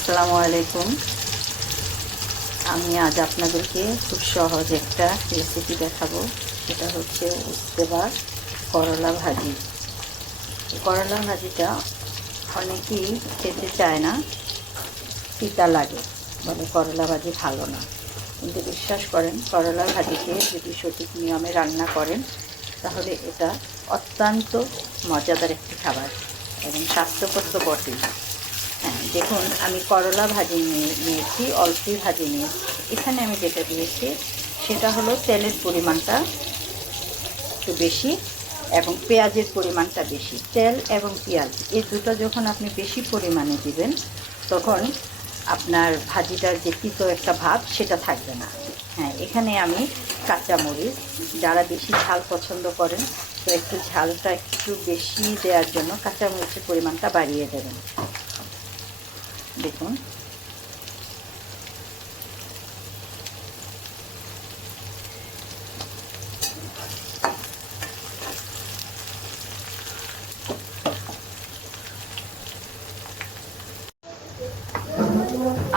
আসসালামু আলাইকুম। আমি আজ আপনাদেরকে খুব সহজ একটা রেসিপি দেখাবো। সেটা হচ্ছে উস্তে বা করলা ভাজি। করলা ভাজিটা অনেকেই খেতে চায় না, তিতা লাগে, বলে করলা ভাজি ভালো না। কিন্তু বিশ্বাস করেন, করলা ভাজিকে যদি সঠিক নিয়মে রান্না করেন তাহলে এটা অত্যন্ত মজাদার একটি খাবার এবং স্বাস্থ্যকর তো বটেই। হ্যাঁ, দেখুন আমি করলা ভাজি নিয়েছি, অল্পই ভাজি নিয়েছি। এখানে আমি যেটা দিয়েছি সেটা হলো তেলের পরিমাণটা একটু বেশি এবং পেঁয়াজের পরিমাণটা বেশি। তেল এবং পেঁয়াজ এই দুটো যখন আপনি বেশি পরিমাণে দিবেন তখন আপনার ভাজিটার যে তিতো একটা ভাব সেটা থাকবে না। হ্যাঁ, এখানে আমি কাঁচামরিচ, যারা বেশি ঝাল পছন্দ করেন তো একটু ঝালটা একটু বেশি দেওয়ার জন্য কাঁচামরিচের পরিমাণটা বাড়িয়ে দেবেন। দেখুন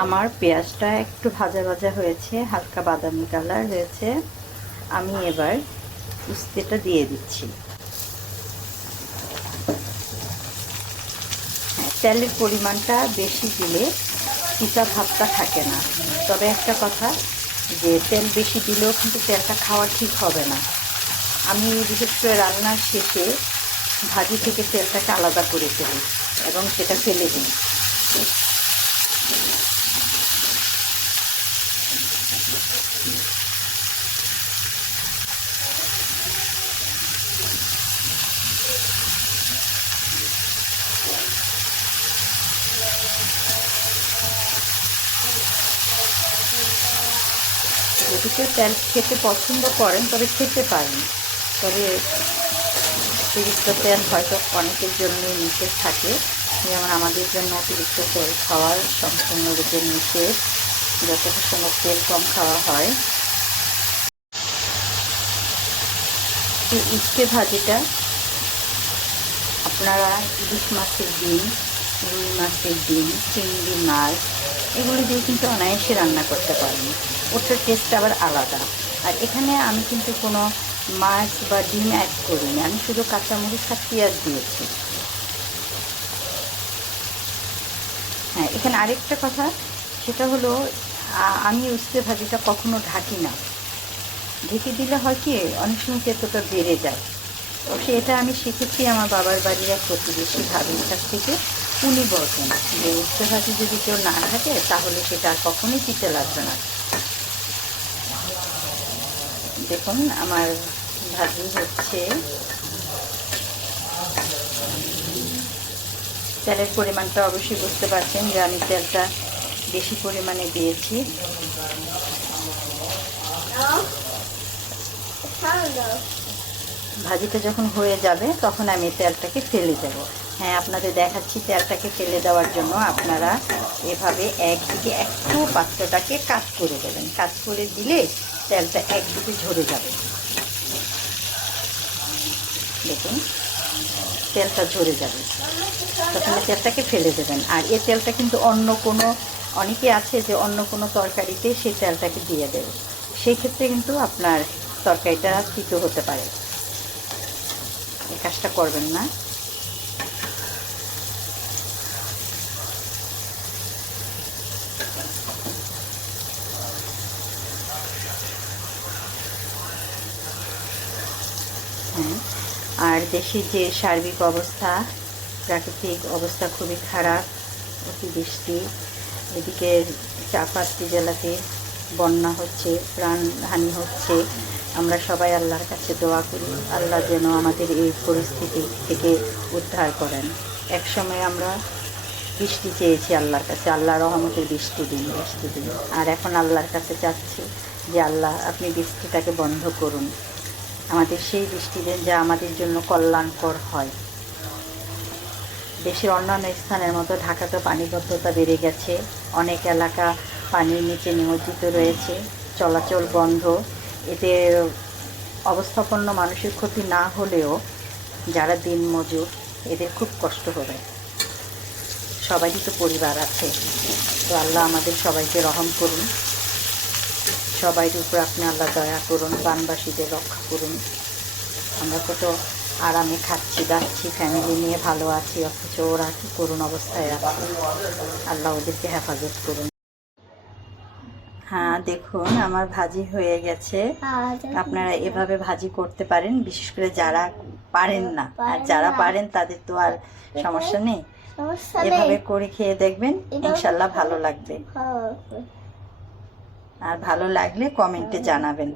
আমার পেঁয়াজটা একটু ভাজা ভাজা হয়েছে, হালকা বাদামি কালার হয়েছে। আমি এবার উস্তেটা দিয়ে দিচ্ছি। হ্যাঁ, তেলের পরিমাণটা বেশি দিলে তিতা ভাবটা থাকে না। তবে একটা কথা, যে তেল বেশি দিলেও কিন্তু তেলটা খাওয়া ঠিক হবে না। আমি বিশেষ করে রান্নার শেষে ভাজি থেকে তেলটাকে আলাদা করে ফেলি এবং সেটা ফেলে দিই। যদি কেউ তেল খেতে পছন্দ করেন তবে খেতে পারেন, তবে অতিরিক্ত তেল হয়তো অনেকের জন্যই নিষেধ থাকে। যেমন আমাদের জন্য অতিরিক্ত তেল খাওয়ার সম্পূর্ণরূপে নিষেধ। যতটা সম্ভব তেল কম খাওয়া হয়। এই উচ্ছে ভাজিটা আপনারা ইলিশ মাছের ডিম, রুই মাছের ডিম, চিংড়ি মাছ এগুলো দিয়ে কিন্তু অনায়াসে রান্না করতে পারেন। ওটার টেস্ট আবার আলাদা। আর এখানে আমি কিন্তু কোনো মাছ বা ডিম অ্যাড করিনি, আমি শুধু কাঁচামরিচ আর পেঁয়াজ দিয়েছি। হ্যাঁ, এখানে আরেকটা কথা, সেটা হলো আমি উস্তে ভাজিটা কখনো ঢাকি না। ঢেকে দিলে হয় কি, অনেক সময় তেতোটা বেড়ে যায়। তো সেটা আমি শিখেছি আমার বাবার বাড়ির এক প্রতিবেশী ভাবির কাছ থেকে। উনি বলতেন যে উস্তে ভাজি যদি কেউ না ঢাকে তাহলে সেটা আর কখনোই তিতে লাগবে না। দেখুন আমার ভাজি হচ্ছে। তেলের পরিমাণটা অবশ্যই বুঝতে পারছেন যে আমি তেলটা বেশি পরিমাণে দিয়েছি। ভাজিটা যখন হয়ে যাবে তখন আমি তেলটাকে ফেলে দেব। হ্যাঁ, আপনাদের দেখাচ্ছি তেলটাকে ফেলে দেওয়ার জন্য আপনারা এভাবে একদিকে একটু পাত্রটাকে কাত করে দেবেন। কাত করে দিলে তেলটা একদিকে ঝরে যাবে। দেখুন তেলটা ঝরে যাবে, তখন তেলটাকে ফেলে দেবেন। আর এই তেলটা কিন্তু অন্য কোনো, অনেকে আছে যে অন্য কোনো তরকারিতে সেই তেলটাকে দিয়ে দেবে, সেই ক্ষেত্রে কিন্তু আপনার তরকারিটা তিতো হতে পারে। এই কাজটা করবেন না। হ্যাঁ, আর দেশের যে সার্বিক অবস্থা, প্রাকৃতিক অবস্থা খুবই খারাপ। অতিবৃষ্টি, এদিকে চারপাশটি জেলাতে বন্যা হচ্ছে, প্রাণহানি হচ্ছে। আমরা সবাই আল্লাহর কাছে দোয়া করি আল্লাহ যেন আমাদের এই পরিস্থিতি থেকে উদ্ধার করেন। এক সময় আমরা বৃষ্টি চেয়েছি আল্লাহর কাছে, আল্লাহ রহমতের বৃষ্টি দিন, বৃষ্টি দিন। আর এখন আল্লাহর কাছে চাচ্ছি যে আল্লাহ আপনি বৃষ্টিটাকে বন্ধ করুন, আমাদের সেই বৃষ্টি দেন যা আমাদের জন্য কল্যাণকর হয়। দেশের অন্যান্য স্থানের মতো ঢাকাতে পানিবদ্ধতা বেড়ে গেছে, অনেক এলাকা পানির নিচে নিমজ্জিত রয়েছে, চলাচল বন্ধ। এতে অবস্থাপন্ন মানুষের ক্ষতি না হলেও যারা দিনমজুর এদের খুব কষ্ট হবে। সবারই তো পরিবার আছে। তো আল্লাহ আমাদের সবাইকে রহম করুন, সবাইয়ের উপর আপনি আল্লাহ দয়া করুন, বানবাসীদের রক্ষা করুন। আমরা কত আরামে খাচ্ছি দাচ্ছি, ফ্যামিলি নিয়ে ভালো আছি, অথচ ওরা কি করুণ অবস্থায় আছে। আল্লাহ ওদেরকে হেফাজত করুন। হ্যাঁ দেখুন আমার ভাজি হয়ে গেছে। আপনারা এভাবে ভাজি করতে পারেন, বিশেষ করে যারা পারেন না, আর যারা পারেন তাদের তো আর সমস্যা নেই। এভাবে করে খেয়ে দেখবেন, ইনশাল্লাহ ভালো লাগবে। আর ভালো লাগলে কমেন্টে জানাবেন।